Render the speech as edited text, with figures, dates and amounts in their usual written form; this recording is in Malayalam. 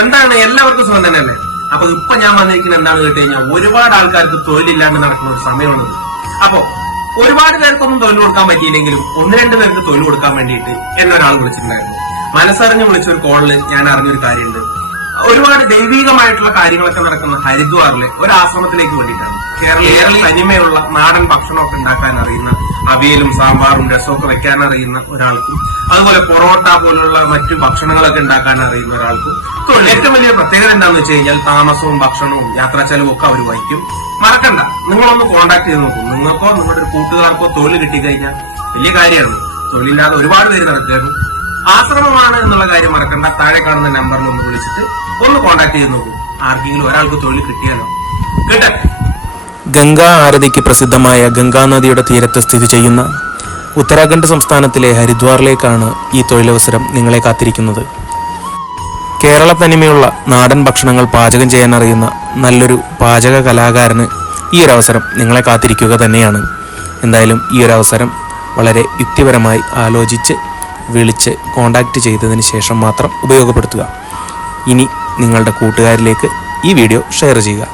എന്താണ് എല്ലാവർക്കും സുഖം തന്നെയല്ലേ? അപ്പൊ ഇപ്പൊ ഞാൻ വന്നിരിക്കുന്നത് എന്താണെന്ന് കേട്ട് കഴിഞ്ഞാൽ ഒരുപാട് ആൾക്കാർക്ക് തൊഴിലില്ലാണ്ട് നടക്കുന്ന ഒരു സമയമുള്ളത്. അപ്പൊ ഒരുപാട് പേർക്കൊന്നും തൊഴിൽ കൊടുക്കാൻ പറ്റിയില്ലെങ്കിലും 1-2 പേർക്ക് തൊഴിൽ കൊടുക്കാൻ വേണ്ടിയിട്ട് എന്നെ ഒരാൾ വിളിച്ചിട്ടുണ്ടായിരുന്നു. മനസ്സറിഞ്ഞ് വിളിച്ചൊരു കോളില് ഞാൻ അറിഞ്ഞൊരു കാര്യമുണ്ട്. ഒരുപാട് ദൈവികമായിട്ടുള്ള കാര്യങ്ങളൊക്കെ നടക്കുന്ന ഹരിദ്വാറിലെ ഒരു ആശ്രമത്തിലേക്ക് വേണ്ടിയിട്ടാണ്. കേരള തനിമയുള്ള നാടൻ ഭക്ഷണമൊക്കെ ഉണ്ടാക്കാൻ അറിയുന്ന, അവിയലും സാമ്പാറും രസമൊക്കെ വെക്കാൻ അറിയുന്ന ഒരാൾക്കും, അതുപോലെ പൊറോട്ട പോലുള്ള മറ്റു ഭക്ഷണങ്ങളൊക്കെ ഉണ്ടാക്കാൻ അറിയുന്ന ഒരാൾക്കും തൊഴിൽ. ഏറ്റവും വലിയ പ്രത്യേകത എന്താണെന്ന് വെച്ച് കഴിഞ്ഞാൽ താമസവും ഭക്ഷണവും യാത്രാ ചെലവും ഒക്കെ അവർ വഹിക്കും. മറക്കണ്ട, നിങ്ങളൊന്ന് കോൺടാക്ട് ചെയ്ത് നോക്കും. നിങ്ങൾക്കോ നിങ്ങളുടെ ഒരു കൂട്ടുകാർക്കോ തൊഴിൽ കിട്ടിക്കഴിഞ്ഞാൽ വലിയ കാര്യമാണ്. തൊഴിലില്ലാതെ ഒരുപാട് പേര് നടക്കുകയാണ്. ആശ്രമമാണ് എന്നുള്ള കാര്യം മറക്കണ്ട. താഴെ കാണുന്ന നമ്പറിൽ ഒന്ന് വിളിച്ചിട്ട് ഒന്ന് കോൺടാക്ട് ചെയ്ത് നോക്കൂ. ആർക്കെങ്കിലും ഒരാൾക്ക് തൊഴിൽ കിട്ടിയാലോ. കേട്ടെ, ഗംഗാ ആരതിക്ക് പ്രസിദ്ധമായ ഗംഗാനദിയുടെ തീരത്ത് സ്ഥിതി ചെയ്യുന്ന ഉത്തരാഖണ്ഡ് സംസ്ഥാനത്തിലെ ഹരിദ്വാറിലേക്കാണ് ഈ തൊഴിലവസരം നിങ്ങളെ കാത്തിരിക്കുന്നത്. കേരള തനിമയുള്ള നാടൻ ഭക്ഷണങ്ങൾ പാചകം ചെയ്യാൻ അറിയുന്ന നല്ലൊരു പാചക കലാകാരന് ഈ ഒരു അവസരം നിങ്ങളെ കാത്തിരിക്കുക തന്നെയാണ്. എന്തായാലും ഈ ഒരു അവസരം വളരെ യുക്തിപരമായി ആലോചിച്ച് വിളിച്ച് കോൺടാക്റ്റ് ചെയ്തതിന് ശേഷം മാത്രം ഉപയോഗപ്പെടുത്തുക. ഇനി നിങ്ങളുടെ കൂട്ടുകാരിലേക്ക് ഈ വീഡിയോ ഷെയർ ചെയ്യുക.